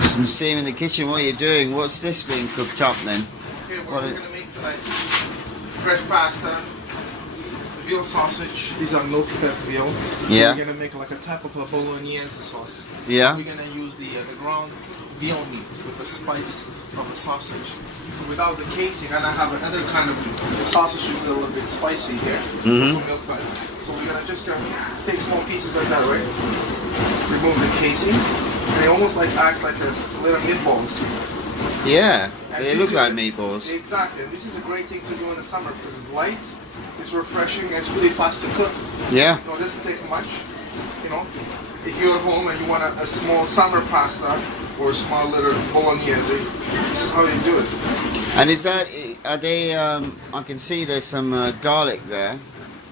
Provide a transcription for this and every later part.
See him in the kitchen. What are you doing? What's this being cooked up then? Okay, what we're gonna make tonight? Fresh pasta, veal sausage. These are milk-fed veal. Yeah. So we're gonna make like a type of a bolognese sauce. Yeah. We're gonna use the ground veal meat with the spice of the sausage. So without the casing, and I have another kind of sausage that's a little bit spicy here. Mhm. So milk-fed. So we're gonna just take small pieces like that, right? Remove the casing, and it almost like acts like a little meatballs. Yeah, And they this look is like a- meatballs. Exactly, and this is a great thing to do in the summer because it's light, it's refreshing, and it's really fast to cook. Yeah. You know, it doesn't take much. You know, if you're at home and you want a small summer pasta or a small little bolognese, this is how you do it. And is that, are they, I can see there's some garlic there.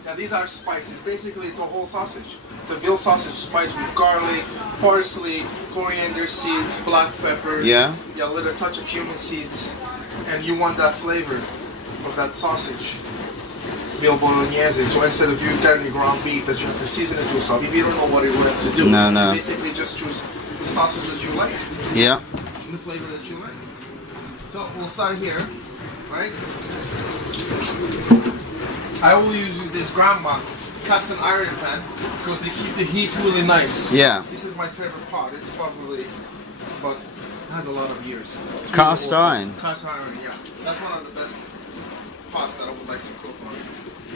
Now these are spices. Basically, it's a whole sausage. It's a veal sausage spiced with garlic, parsley, coriander seeds, black peppers. Yeah. A little touch of cumin seeds, and you want that flavor of that sausage. Veal bolognese. So instead of you getting ground beef that you have to season it yourself, if you don't know what you have to do, No, no. basically just choose the sausage that you like, Yeah. and the flavor that you like. So we'll start here, right? I always use this grandma cast iron pan because they keep the heat really nice. Yeah. This is my favorite pot. It's probably, but it has a lot of years. It's Cast really old. iron? Cast iron, yeah. That's one of the best pots that I would like to cook on.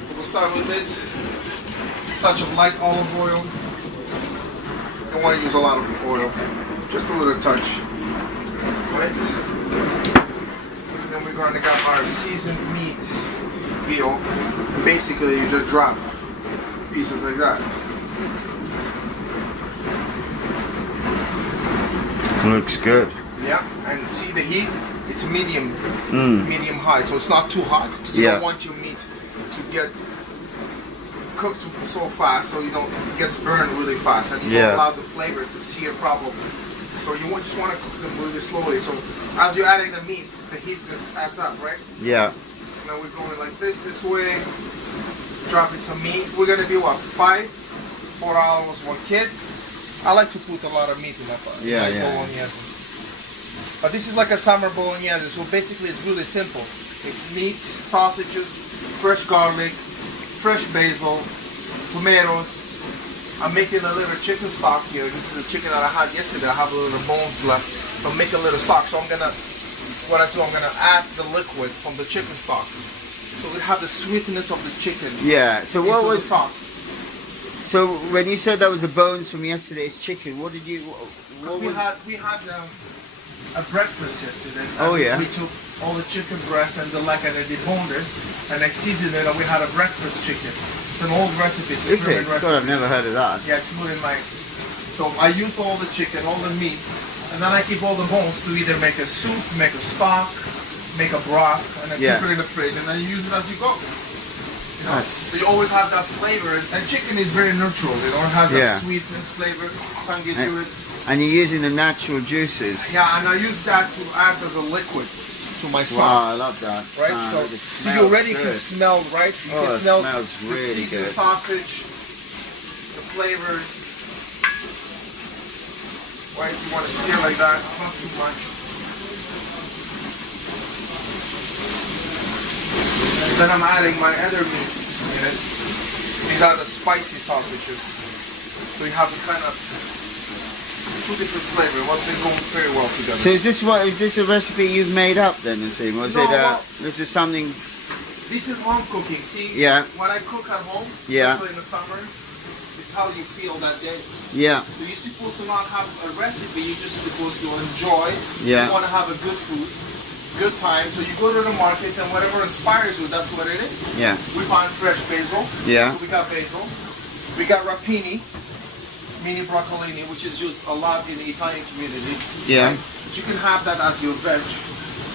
So we'll start with this. Touch of light olive oil. Don't want to use a lot of oil. Just a little touch. Right? And then we're going to get our seasoned meat, veal. Basically, you just drop pieces like that. Looks good. Yeah, and see the heat? It's medium, medium high, so it's not too hot because you Yeah. don't want your meat to get cooked so fast, so it gets burned really fast, and you Yeah. don't allow the flavor to sear properly. So you just want to cook them really slowly. So as you're adding the meat, the heat just adds up, right? Yeah. Now we're going like this way, dropping some meat. We're gonna do what, 4 hours, 1 kid. I like to put a lot of meat in my pot. Yeah, yeah. Bolognese. But this is like a summer bolognese, so basically it's really simple. It's meat, sausages, fresh garlic, fresh basil, tomatoes. I'm making a little chicken stock here. This is a chicken that I had yesterday. I have a little bones left. So I'm making a little stock. So I'm gonna add the liquid from the chicken stock. So we have the sweetness of the chicken. Yeah. So what into the was? sauce. So when you said that was the bones from yesterday's chicken, what did you? What We was? had a breakfast yesterday. Oh, yeah. We took all the chicken breast and the leg and I deboned it, and I seasoned it, and we had a breakfast chicken. It's an old recipe. It's a Is it? German recipe. God, I've never heard of that. Yeah, it's really nice. So I used all the chicken, all the meats, and then I keep all the bones to either make a soup, make a stock, make a broth, and then Yeah. keep it in the fridge, and then you use it as you go. You know? That's- So you always have that flavor, and chicken is very neutral. You know, it has Yeah. that sweetness, flavor, tangy to it. And you're using the natural juices. Yeah, and I use that to add as a liquid to my sauce. Wow, I love that. Right, Ah, it so you smells already can good. smell, right? You Oh, can it smell smells the really seasoned good. sausage, the flavors. Right, you want to sear like that, not too much. And then I'm adding my other meats in it. These are the spicy sausages. So you have the kind of two different flavors. One they go very well together. So is this a recipe you've made up then, Nacim? Was No, it well- this is something? This is home cooking. See, Yeah. when I cook at home, Yeah. especially in the summer, it's how you feel that day. Yeah. So you're supposed to not have a recipe, you're just supposed to enjoy. Yeah. You want to have a good food, good time. So you go to the market and whatever inspires you, that's what it is. Yeah. We find fresh basil. Yeah. So we got basil. We got rapini, mini broccolini, which is used a lot in the Italian community. Yeah. Right? But you can have that as your veg.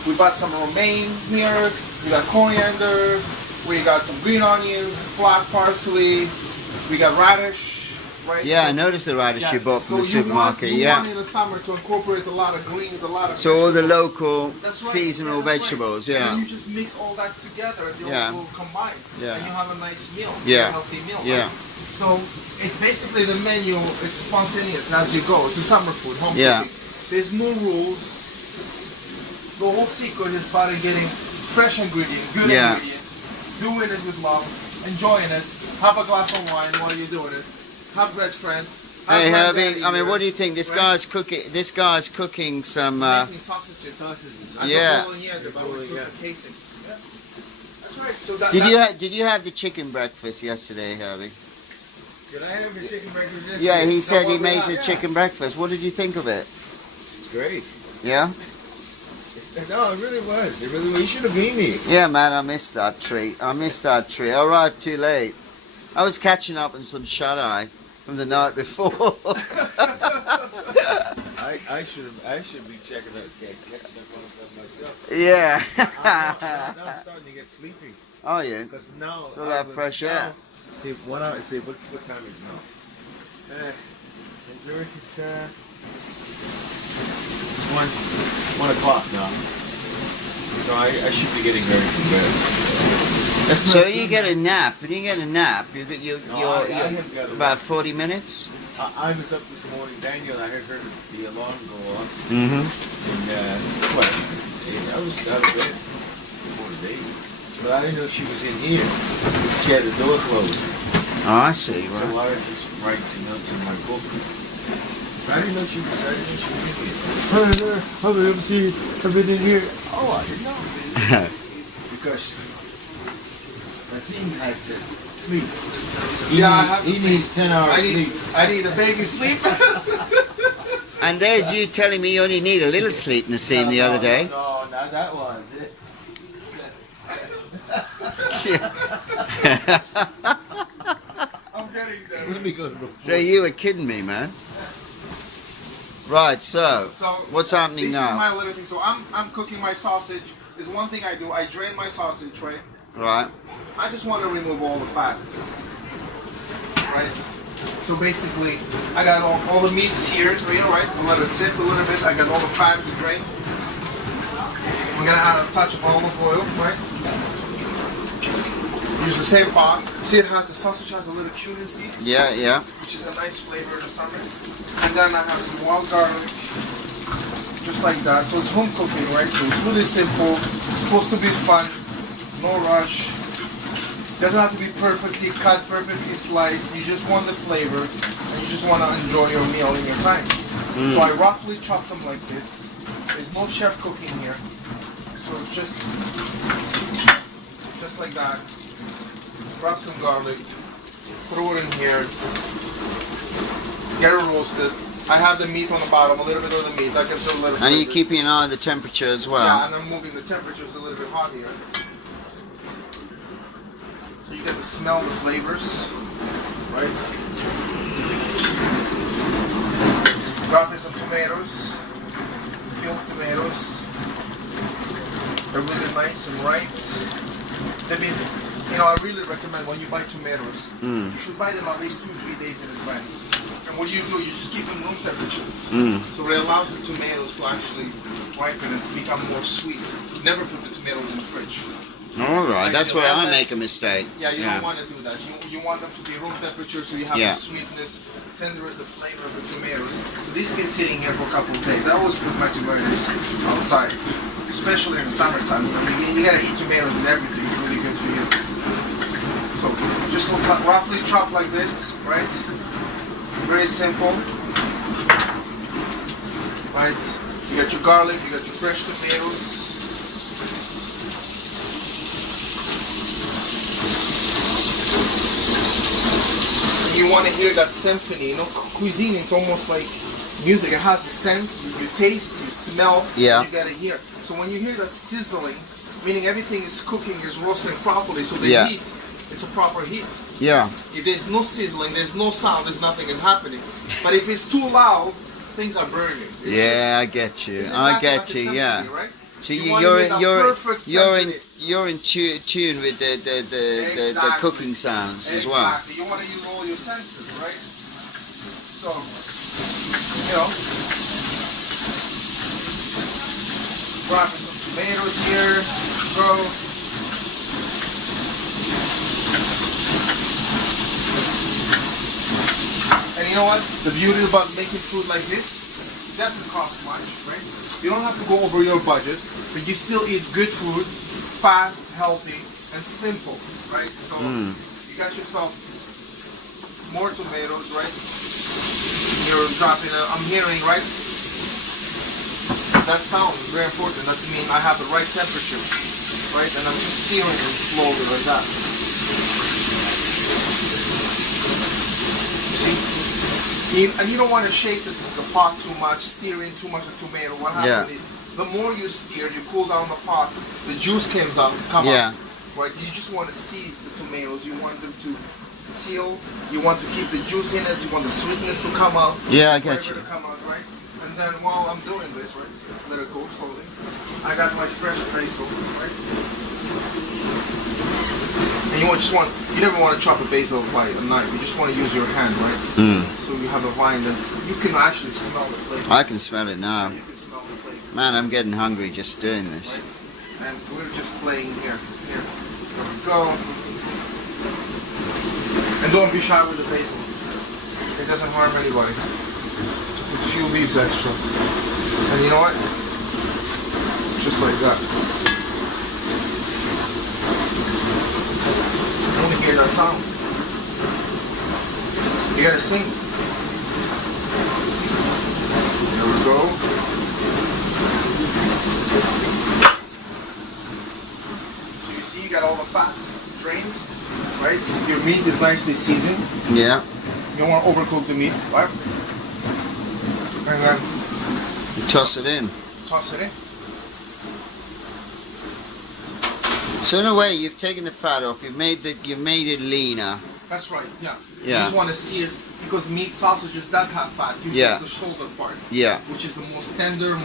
We bought some romaine here. We got coriander. We got some green onions, black parsley. We got radish, right? Yeah, I So- noticed the radish you bought from so the supermarket. You Yeah. want in the summer to incorporate a lot of greens, a lot of. So all the local That's right, seasonal that's right. vegetables. And Yeah. then you just mix all that together, and they Yeah. all will combine. Yeah. And you have a nice meal. Yeah. A healthy meal. Yeah. Right? So it's basically the menu. It's spontaneous as you go. It's a summer food, home Yeah. cooking. There's no rules. The whole secret is about getting fresh ingredient, good ingredient, doing it with love, enjoying it. Have a glass of wine while you're doing it. Have great friends. Hey Herbie, I mean, what do you think? This guy's cooking. This guy's cooking some. Making sausages. Yeah. Bolognese, but we took the casing. Yeah. That's right. So that, Did you have the chicken breakfast yesterday, Herbie? Did I have your chicken breakfast yesterday? Yeah, he said he makes a chicken breakfast. What did you think of it? Great. Yeah. No, it really was. It really was. You should have been here. Yeah, man, I missed that treat. I arrived too late. I was catching up on some shut-eye from the night before. I should be checking out catching up on stuff myself. Yeah. I'm starting to get sleepy. Oh yeah. Because now So that fresh air. See what time is it now? It's 1 o'clock now. So I should be getting ready for bed. So you get a nap. When you get a nap, you're I haven't got a about 40 minutes. I was up this morning, Daniel, and I heard the alarm go off. Mm-hmm. And, well, I was out of bed before the day. But I didn't know she was in here. She had the door closed. Oh, I see. So Right. I just write some notes in my book. I didn't know she was in here. How do you see everything here? Oh, I didn't know. Because Nacim had to sleep. He needs 10 hours sleep. I need a baby sleep. And there's you telling me you only need a little sleep, Nacim, the other day. No, not that one. I'm getting there. Let me go to the So you were kidding me, man. Right, so what's happening this now? This is my little thing. So I'm cooking my sausage. There's one thing I do. I drain my sausage tray. Right. I just want to remove all the fat. Right. So basically, I got all the meats here, right? I'll let it sit a little bit. I got all the fat to drain. We're gonna add a touch of olive oil, right? Use the same pot. See, the sausage has a little cumin seeds. Yeah, yeah. Which is a nice flavor in the summer. And then I have some wild garlic, just like that. So it's home cooking, right? So it's really simple. It's supposed to be fun, no rush. Doesn't have to be perfectly cut, perfectly sliced. You just want the flavor, and you just want to enjoy your meal in your time. So I roughly chop them like this. There's no chef cooking here, so it's just like that. Grab some garlic, throw it in here, get it roasted. I have the meat on the bottom, a little bit of the meat. I can show a little. And you're keeping an eye on the temperature as well. Yeah, and I'm moving the temperatures a little bit hot here. You get to smell the flavors, right? Drop in some tomatoes, peeled tomatoes. They're really nice and ripe. That means, I really recommend when you buy tomatoes, you should buy them at least 2-3 days in advance. And what you do, you just keep them room temperature. So it allows the tomatoes to actually ripen and to become more sweet. Never put the tomatoes in the fridge. All right, that's where I make a mistake. Yeah, you don't want to do that. You want them to be room temperature so you have the sweetness, tender is the flavor of the tomatoes. So these been sitting here for a couple of days. I always put my tomatoes outside, especially in the summertime. I mean, you gotta eat tomatoes with everything. It's really good for you. So just roughly chop like this, right? Very simple. Right? You got your garlic, you got your fresh tomatoes. You want to hear that symphony, cuisine is almost like music. It has a sense, you taste, you smell, you gotta hear. So when you hear that sizzling, meaning everything is cooking, is roasting properly, so the heat, it's a proper heat. Yeah. If there's no sizzling, there's no sound, there's nothing is happening. But if it's too loud, things are burning. I get you. I get you. Symphony, right? So you're in tune with the cooking sounds as well. Exactly. You want to use all your senses, right? So, dropping some tomatoes here, bro. And you know what? The beauty about making food like this, doesn't cost much, right? You don't have to go over your budget, but you still eat good food, fast, healthy, and simple, right? So you got yourself more tomatoes, right? You're dropping it. I'm hearing, right? That sound is very important. That's mean I have the right temperature, right? And I'm just searing them slowly like that. See? And you don't want to shake the pot too much, stir in too much of tomato. What happens is, the more you stir, you cool down the pot, the juice come out, right? You just want to seize the tomatoes. You want them to seal. You want to keep the juice in it. You want the sweetness to come out. Yeah, I get you. To come out, right? And then while I'm doing this, right, let it go slowly. I got my fresh basil, right? And you never want to chop a basil by a knife. You just want to use your hand, right? So you have a vine that you can actually smell the flavor. I can smell it now. You can smell the flavor. Man, I'm getting hungry just doing this. Right? And we're just playing here. Here we go. And don't be shy with the basil. It doesn't harm anybody. Just a few leaves extra. And you know what? Just like that. I want to hear that sound. You gotta sing. There we go. So you see, you got all the fat drained, right? Your meat is nicely seasoned. Yeah. You don't want to overcook the meat, right? And then Toss it in. toss it in. So in a way, you've taken the fat off. You've made it leaner. That's right, yeah. You Yeah. just want to sear, because meat sausages does have fat. You Yeah. use the shoulder part, Yeah. which is the most tender,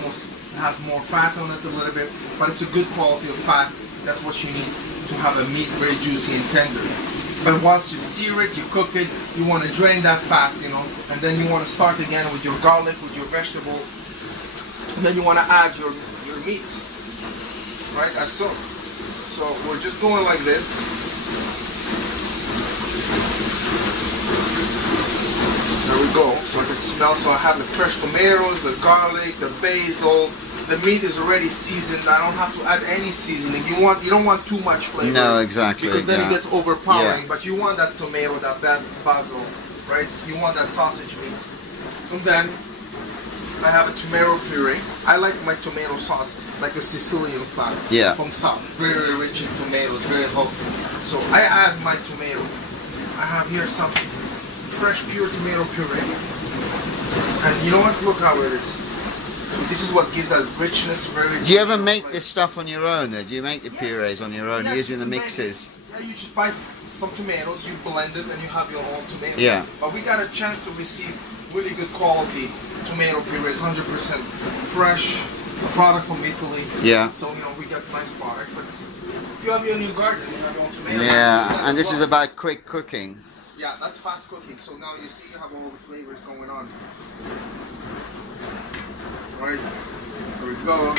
has more fat on it a little bit, but it's a good quality of fat. That's what you need to have a meat very juicy and tender. But once you sear it, you cook it, you want to drain that fat, you know, and then you want to start again with your garlic, with your vegetable, and then you want to add your meat, right, as so. So we're just going like this. There we go. So I can smell. So I have the fresh tomatoes, the garlic, the basil. The meat is already seasoned. I don't have to add any seasoning. You don't want too much flavor. No, exactly. Because then it gets overpowering. Yeah. But you want that tomato, that basil, right? You want that sausage meat. And then I have a tomato puree. I like my tomato sauce like a Sicilian style. Yeah. From south. Very rich in tomatoes, very healthy. So I add my tomato. I have here some fresh pure tomato puree. And you know what? Look how it is. So this is what gives that richness. Do you ever make this stuff on your own? Do you make the purees on your own using the mixes? Yeah, you just buy some tomatoes, you blend it, and you have your own tomato. Yeah. But we got a chance to receive really good quality tomato purees, 100% fresh, a product from Italy. Yeah. So you know we got nice product. But if you have your new garden, you have your own tomatoes. Yeah, and this is about quick cooking. Yeah, that's fast cooking. So now you see you have all the flavors going on. Right, there we go.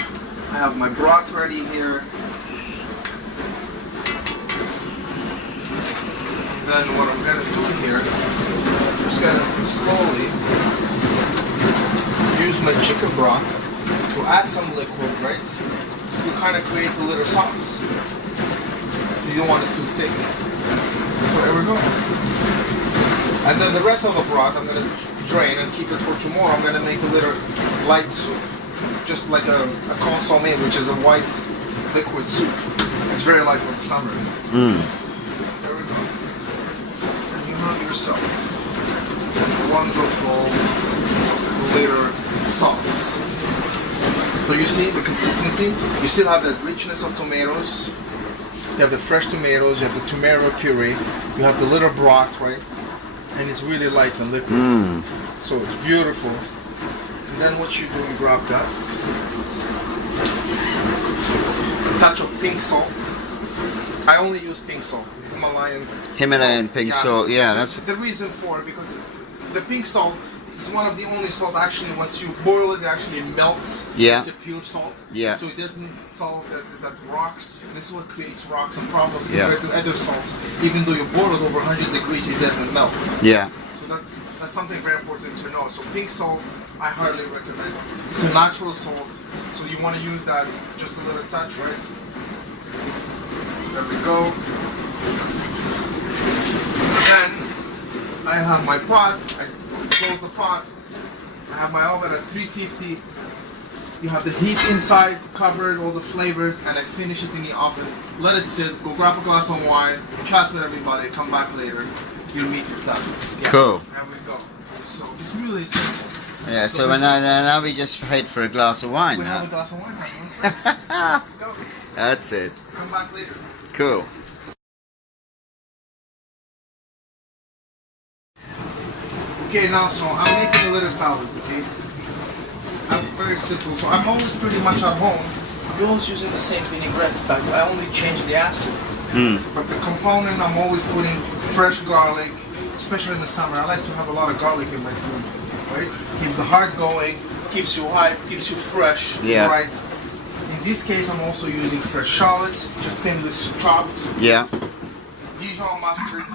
I have my broth ready here. And then what I'm gonna do here, I'm just gonna slowly use my chicken broth to add some liquid, right? So you kind of create a little sauce. You don't want it too thick. So there we go. And then the rest of the broth I'm gonna drain and keep it for tomorrow. I'm gonna make a little light soup, just like a consommé, which is a white liquid soup. It's very light for the summer. There we go. And you have yourself a wonderful little sauce. So you see the consistency. You still have the richness of tomatoes. You have the fresh tomatoes. You have the tomato puree. You have the little broth, right? And it's really light and liquid. So it's beautiful. And then what you do, you grab that. A touch of pink salt. I only use pink salt, Himalayan salt. pink salt, yeah, that's... The reason for it, because the pink salt is one of the only salt actually, once you boil it actually melts. Yeah. It's a pure salt. Yeah. So it doesn't solve that rocks. This is what creates rocks and problems Yeah. compared to other salts. Even though you boil it over 100 degrees, it doesn't melt. Yeah. So that's something very important to know. So pink salt, I hardly recommend. It's a natural salt, so you want to use that just a little touch, right? There we go. Then I have my pot. I close the pot. I have my oven at 350. You have the heat inside, covered, all the flavors, and I finish it in the oven. Let it sit, go grab a glass of wine, chat with everybody, come back later. Your meat is done. Yeah, Cool. there we go. So it's really simple. Yeah, so now we just head for a glass of wine. We Huh? have a glass of wine now. Let's go. That's it. Come back later. Cool. Okay, now so I'm making a little salad, okay? I'm very simple, so I'm always pretty much at home. I'm always using the same vinaigrette type. I only change the acid. But the component, I'm always putting fresh garlic, especially in the summer. I like to have a lot of garlic in my food, right? Keeps the heart going, keeps you hype, keeps you fresh, Yeah. right? In this case, I'm also using fresh shallots, which are thinly chopped. Yeah. Dijon mustard.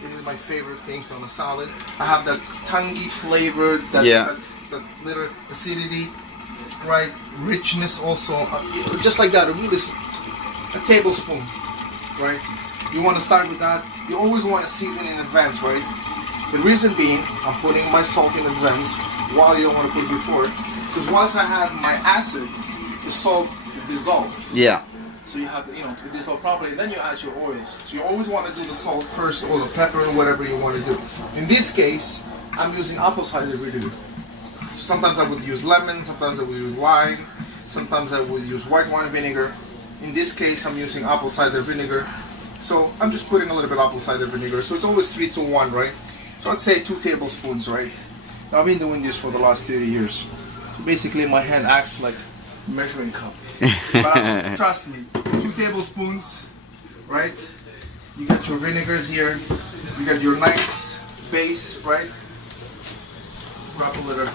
This is my favorite things on a salad. I have that tangy flavor, that little acidity, right? Richness also, just like that. A tablespoon, right? You want to start with that. You always want to season in advance, right? The reason being, I'm putting my salt in advance while you don't want to put it before, because once I have my acid, the salt will dissolve. Yeah. So you have to, to dissolve properly, then you add your oils. So you always want to do the salt first, or the pepper, or whatever you want to do. In this case, I'm using apple cider vinegar. So sometimes I would use lemon, sometimes I would use lime, sometimes I would use white wine vinegar. In this case, I'm using apple cider vinegar. So I'm just putting a little bit of apple cider vinegar. So it's always 3-to-1, right? So I'd say 2 tablespoons, right? Now, I've been doing this for the last 30 years. So basically my hand acts like a measuring cup. But trust me, 2 tablespoons, right? You got your vinegars here. You got your nice base, right? Grab a little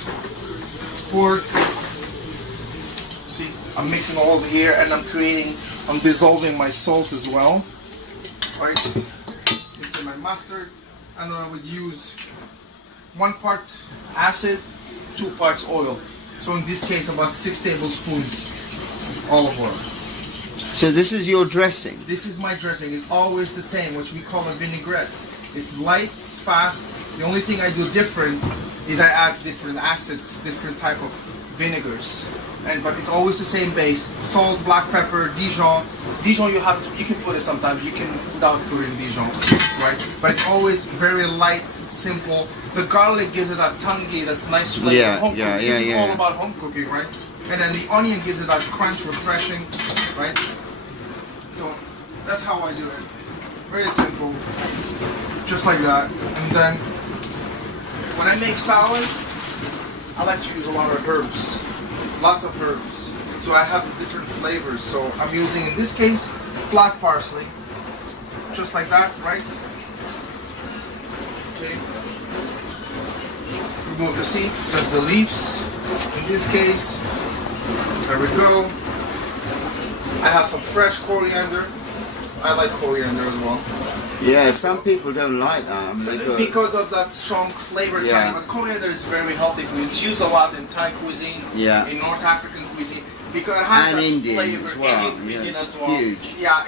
fork. See, I'm mixing all here and I'm dissolving my salt as well. Right? Mixing my mustard. And then I would use 1 part acid, 2 parts oil. So in this case, about 6 tablespoons olive oil. So this is your dressing? This is my dressing. It's always the same, which we call a vinaigrette. It's light, it's fast. The only thing I do different is I add different acids, different type of vinegars. But it's always the same base. Salt, black pepper, Dijon. Dijon you can put it sometimes, you can without putting Dijon, right? But it's always very light, simple. The garlic gives it that tangy, that nice flavor. This is all about home cooking, right? And then the onion gives it that crunch, refreshing, right? So that's how I do it. Very simple, just like that. And then when I make salad, I like to use a lot of herbs, lots of herbs. So I have the different flavors. So I'm using, in this case, flat parsley, just like that, right? Okay. Remove the seeds, just the leaves. In this case, there we go. I have some fresh coriander. I like coriander as well. Yeah, some people don't like that. Because of that strong flavor. Yeah. But coriander is very healthy food. It's used a lot in Thai cuisine, in North African cuisine, because it has and that Indian flavor. as well. Indian cuisine Yes, as well. huge. Yeah,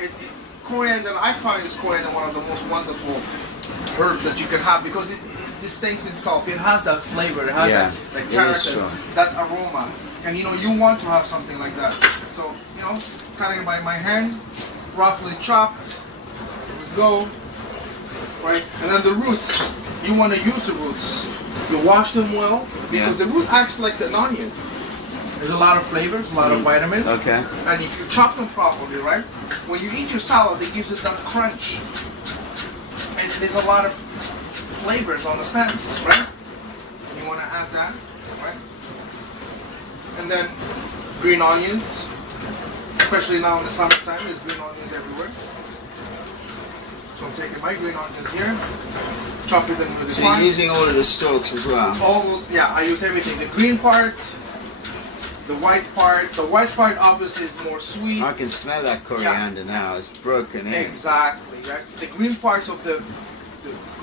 coriander. I find coriander one of the most wonderful herbs that you can have because it distinguishes itself. It has that flavor. It has that character, that aroma, and you want to have something like that. So cutting it by my hand, roughly chopped. Here we go. Right, and then the roots. You want to use the roots. You wash them well because the root acts like an onion. There's a lot of flavors, a lot of vitamins. Okay. And if you chop them properly, right, when you eat your salad, it gives it that crunch. And there's a lot of flavors on the stems, right? You want to add that, right? And then green onions, especially now in the summertime, there's green onions everywhere. So I'm taking my green onions here, chop it in with the So you're using all of the stalks as well? Almost, yeah, I use everything. The green part, the white part. The white part obviously is more sweet. I can smell that coriander now. It's broken in. Exactly, right? The green part of the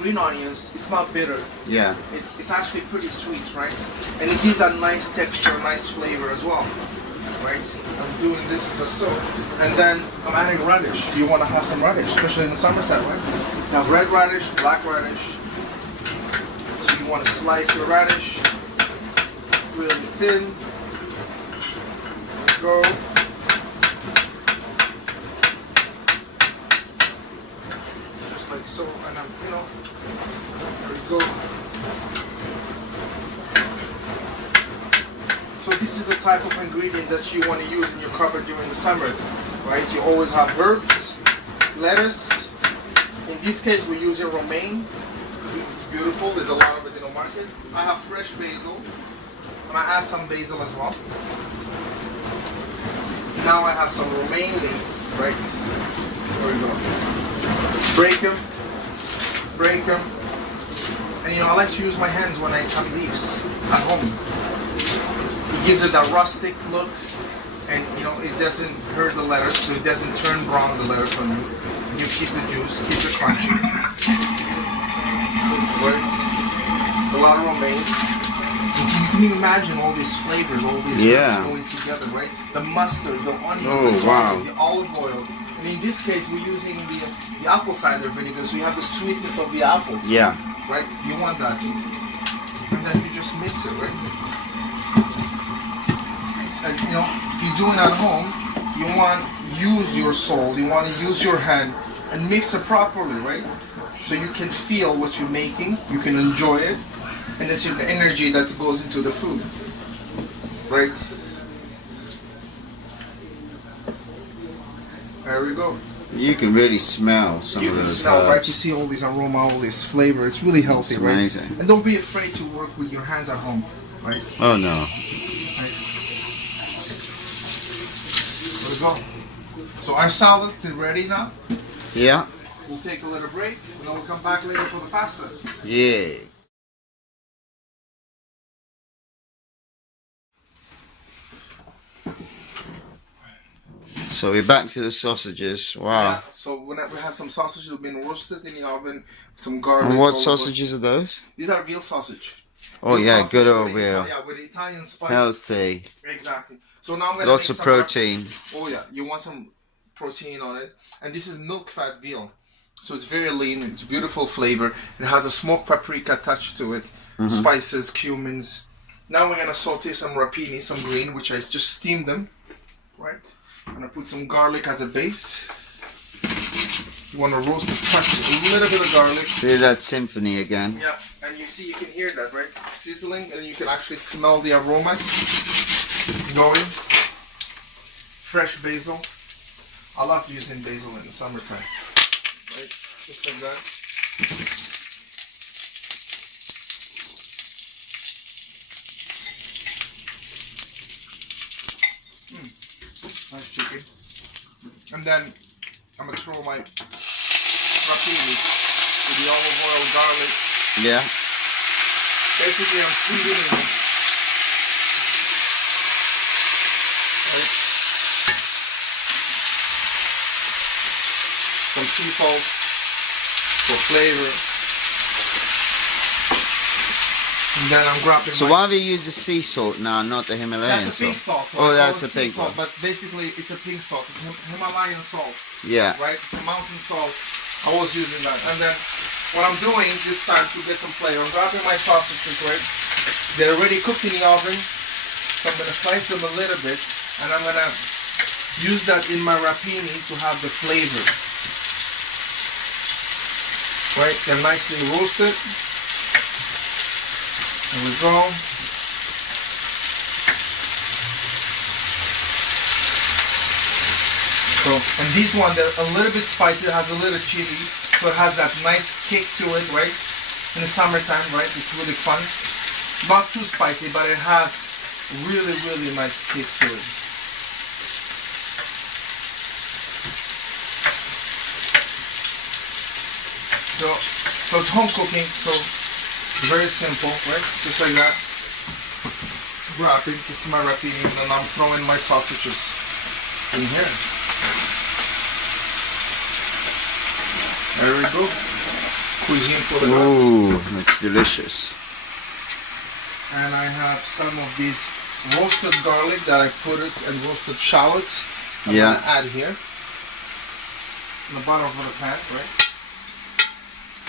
green onions, it's not bitter. Yeah. It's actually pretty sweet, right? And it gives that nice texture, nice flavor as well, right? I'm doing this as a soup. And then I'm adding radish. You want to have some radish, especially in the summertime, right? Now red radish, black radish. So you want to slice your radish really thin. Go. Just like so, and I'm, you know, there we go. So this is the type of ingredient that you want to use in your cupboard during the summer, right? You always have herbs, lettuce. In this case, we're using romaine. It's beautiful. There's a lot of it in the market. I have fresh basil. And I add some basil as well. Now I have some romaine leaf, right? There we go. Break them. Break them. And you know, I like to use my hands when I cut leaves at home. It gives it that rustic look, and you know, it doesn't hurt the lettuce, so it doesn't turn brown the lettuce on you. You keep the juice, keep it crunchy. Right? A lot of romaine. You can imagine all these flavors, all these herbs going together, right? The mustard, the onions, the garlic, the olive oil. And in this case, we're using the apple cider vinegar, so you have the sweetness of the apples. Yeah. Right? You want that. And then you just mix it, right? And you know, if you're doing it at home, you want to use your soul, you want to use your hand and mix it properly, right? So you can feel what you're making, you can enjoy it, and it's your energy that goes into the food, right? There we go. You can really smell some of those smell, herbs. right? You see all these aroma, all this flavor. It's really healthy, It's right? amazing. And don't be afraid to work with your hands at home, right? Oh no. Right. There we go. So our salad is ready now. Yeah. We'll take a little break, and then we'll come back later for the pasta. Yeah. So we're back to the sausages. Wow. Yeah, so whenever we have some sausages that have been roasted in the oven, some garlic. And what olive oil. sausages are those? These are veal sausage. Oh Veal yeah, sausage good with old the veal. Yeah, with the Italian spice. Healthy. Exactly. So now I'm gonna Lots make of some protein. Oh yeah, you want some protein on it. And this is milk fat veal. So it's very lean, it's beautiful flavor. It has a smoked paprika touch to it. Spices, cumins. Now we're gonna saute some rapini, some green, which I just steamed them. Right? I'm gonna put some garlic as a base. You wanna roast it, touch a little bit of garlic. Hear that symphony again. Yeah, and you see, you can hear that, right? It's sizzling, and you can actually smell the aromas going. Fresh basil. I love using basil in the summertime. Right? Just like that. Nice chicken. And then I'm gonna throw my rapini with the olive oil, garlic. Yeah. Basically, I'm seasoning it. Right. Some sea salt for flavor. And then I'm grabbing So why have you used the sea salt now, not the Himalayan That's a pink salt? salt. So Oh, I call that's it a sea pink salt, one. but basically it's a pink salt. It's Himalayan salt. Yeah. Right? It's a mountain salt. I was using that. And then what I'm doing this time to get some flavor, I'm grabbing my sausages, right? They're already cooked in the oven. So I'm going to slice them a little bit. And I'm going to use that in my rapini to have the flavor. Right? They're nicely roasted. There we go. So, and this one, they're a little bit spicy, it has a little chili, so it has that nice kick to it, right? In the summertime, right? It's really fun. Not too spicy, but it has really, really nice kick to it. So it's home cooking, so very simple, right? Just like that. Wrapping, this is my rapini, and then I'm throwing my sausages in here. There we go. cuisine for the nuts. Ooh, looks delicious. And I have some of these roasted garlic that I put it and roasted shallots. I'm Yeah. gonna add here in the bottom of the pan, right?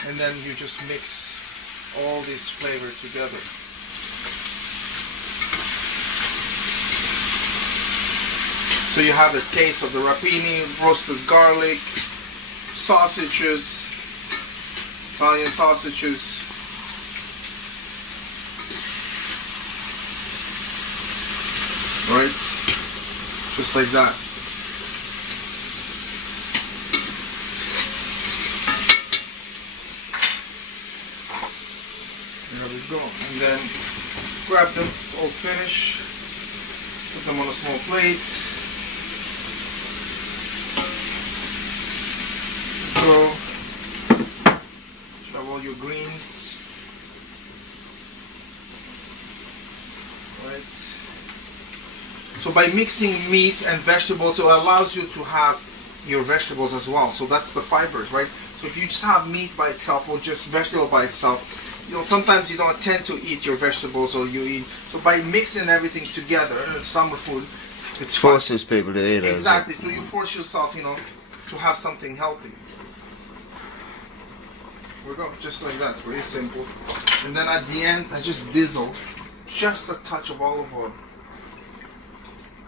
And then you just mix all these flavor together. So you have the taste of the rapini, roasted garlic, sausages, Italian sausages. Right? Just like that. There we go. And then grab them, it's all finished. Put them on a small plate. Go. Shove all your greens. Right. So by mixing meat and vegetables, it allows you to have your vegetables as well. So that's the fibers, right? So if you just have meat by itself or just vegetable by itself, you know, sometimes you don't tend to eat your vegetables or you eat. So by mixing everything together, summer food, It forces people to eat it. exactly. So you force yourself, you know, to have something healthy. We go just like that, really simple. And then at the end, I just drizzle just a touch of olive oil.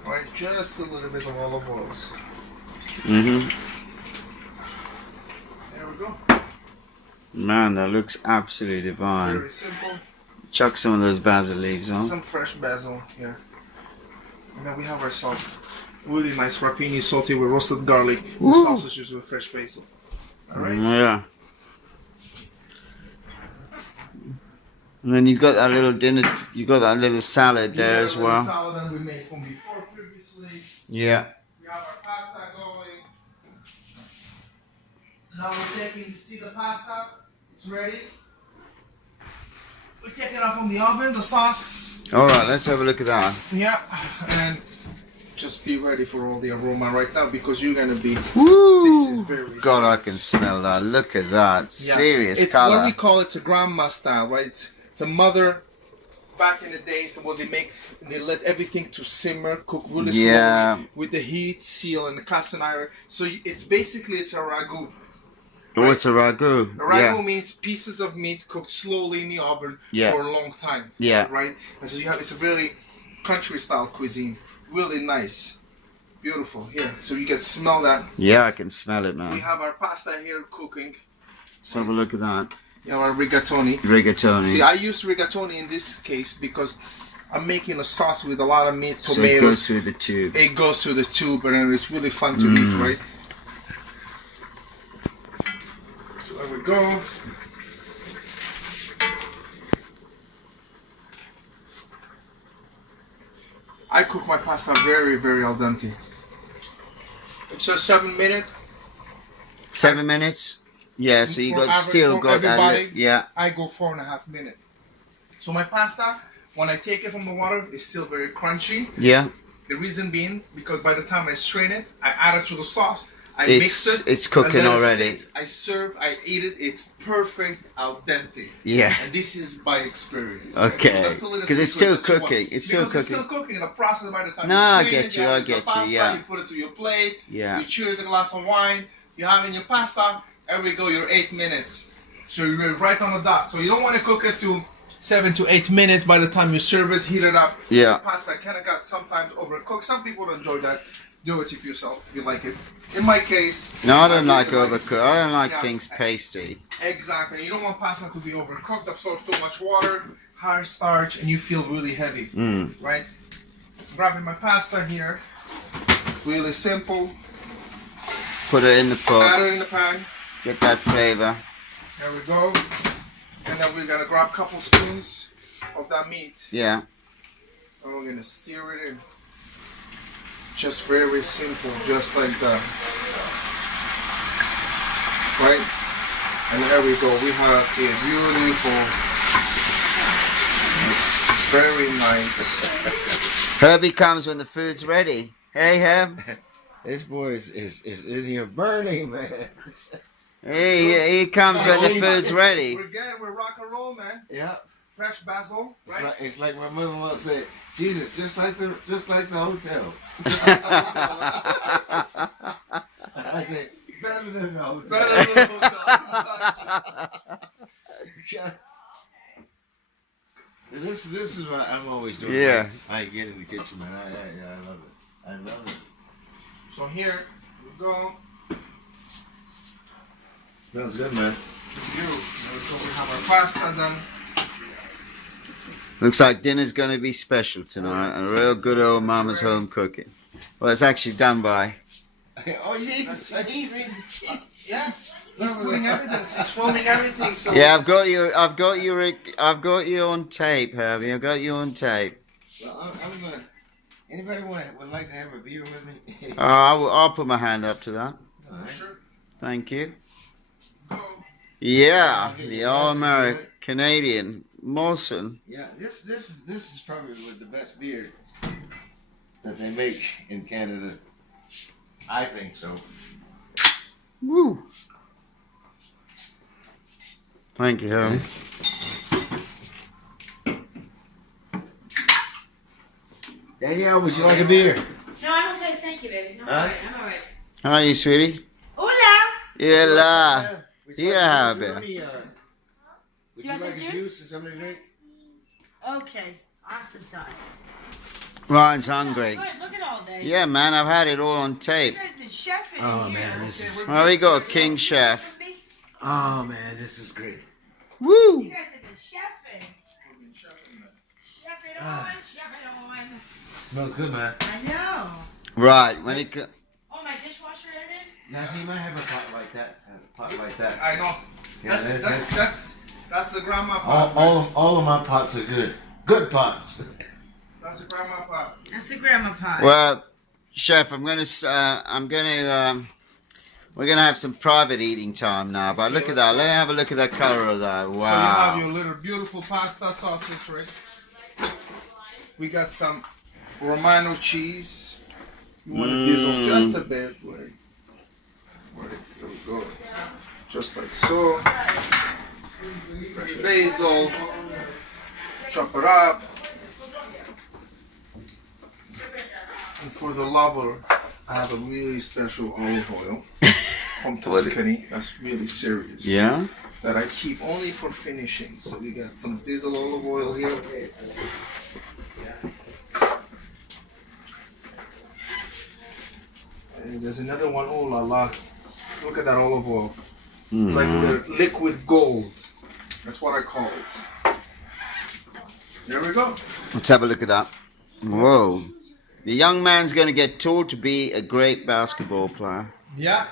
Right, just a little bit of olive oils. Mm-hmm. There we go. Man, that looks absolutely divine. Very simple. Chuck some of those basil leaves on. Some fresh basil here. And then we have ourselves really nice rapini saute with roasted garlic and sausages with fresh basil. Alright? Yeah. And then you've got that little dinner, you've got that little salad there as well. Salad that we made from before previously. Yeah. We have our pasta going. Now we're taking, you see the pasta? It's ready. We take it out from the oven, the sauce. Alright, let's have a look at that. Yeah, and just be ready for all the aroma right now because you're gonna be. Woo! This is very. God, I can smell that. Look at that. Yeah. Serious It's color. what we call it's a grandma style, right? It's a mother. Back in the days, what they let everything to simmer, cook really slowly with the heat, seal, and the cast iron. So it's basically it's a ragu. Oh, right? it's a ragu. A ragu means pieces of meat cooked slowly in the oven for a long time. Yeah. Right? And so you have it's a very country style cuisine. Really nice. Beautiful. Here. So you can smell that. Yeah, I can smell it, We man. have our pasta here cooking. Let's have a look at that. You know, our rigatoni. Rigatoni. See, I use rigatoni in this case because I'm making a sauce with a lot of meat, So tomatoes. it goes through the tube. It goes through the tube and it's really fun to eat, right? So there we go. I cook my pasta very, very al dente. It's just 7 minutes. 7 minutes? Yeah, so you For got average still for got that. everybody. Yeah. I go 4.5 minutes. So my pasta, when I take it from the water, is still very crunchy. Yeah. The reason being, because by the time I strain it, I add it to the sauce, I mix it. It's cooking I let it already. sit, I serve, I eat it, it's perfect al dente. Yeah. And this is by experience. Okay. So that's a little 'Cause it's secret still that you want. cooking. It's still Because cooking. It's still cooking. The process by the time No, you I strain get it, you, have I your get you, pasta, yeah. You put it to your plate. Yeah. You cheers a glass of wine. You have in your pasta. There we go. You're 8 minutes. So you're right on the dot. So you don't want to cook it to 7 to 8 minutes. By the time you serve it, heat it up. Yeah. The pasta kind of got sometimes overcooked. Some people don't enjoy that. Do it if yourself if you like it. In my case, No, I don't like really overcooked. I don't like Yeah. things pasty. Exactly. You don't want pasta to be overcooked, absorb too much water, high starch, and you feel really heavy. Right? Grabbing my pasta here. Really simple. Put it in the Add pot. it in the pan. Get that flavor. There we go. And then we're gonna grab a couple spoons of that meat. Yeah. And we're gonna stir it in. Just very simple, just like that. Right? And there we go. We have a beautiful, very nice. Herbie comes when the food's ready. Hey, Herb. This boy is in here burning, man. He comes when the food's ready. We're rock and roll, man. Yeah. Fresh basil, right? It's like my mother-in-law said, Jesus, just like the hotel. I say, better than the hotel. Better than the hotel. This is what I'm always doing. Yeah. I get in the kitchen, man. I love it. I love it. So here we go. Smells good, man. So we have our pasta done. Looks like dinner's going to be special tonight. A real good old mama's home cooking. Well, it's actually done by. Oh, he's Yes, he's putting evidence. He's filming everything. So Yeah, I've got you on tape, Herbie. I've got you on tape. Well, I'm gonna. Anybody would like to have a beer with me? I'll put my hand up to that. All right. Sure. Thank you. Go. Yeah, the all-American Canadian Molson. Yeah, this is probably the best beer that they make in Canada. I think so. Woo! Thank you, Herbie. Danielle, would you like a beer? No, I'm okay. Thank you, baby. No, I'm alright. I'm alright. How are you, sweetie? Hola! Yeah, Would you Yeah, like a juice, beer. Remy? Would you want like some a juice? juice or something to drink? Okay. Awesome sauce. Ryan's hungry. Good. Look at all this. Yeah, man, I've had it all on You tape. guys been chefing Oh, in here. man, this is- Well, we got a king chef. Oh man, this is great. You Woo! guys have been chefing. Chef it on. Chef it on. Smells good, man. I know. Right, when it co- Oh, my dishwasher ended? Nazim, I have a pot like that. I know. Yeah, That's the grandma pot. all of my pots are good. Good pots. That's the grandma pot. That's the grandma pot. Well, chef, we're gonna have some private eating time now. But look at that. Let me have a look at that color of that. So you have Wow. your little beautiful pasta sausage, right? We got some Romano cheese. You want to diesel just a bit, right? There we go. Just like so. Fresh basil. Chop it up. And for the lover, I have a really special olive oil from Tuscany. That's really serious. Yeah. That I keep only for finishing. So we got some diesel olive oil here. And there's another one, oh la la. Look at that olive oil. It's like the liquid gold. That's what I call it. There we go. Let's have a look at that. Whoa. The young man's gonna get told to be a great basketball player. Yeah.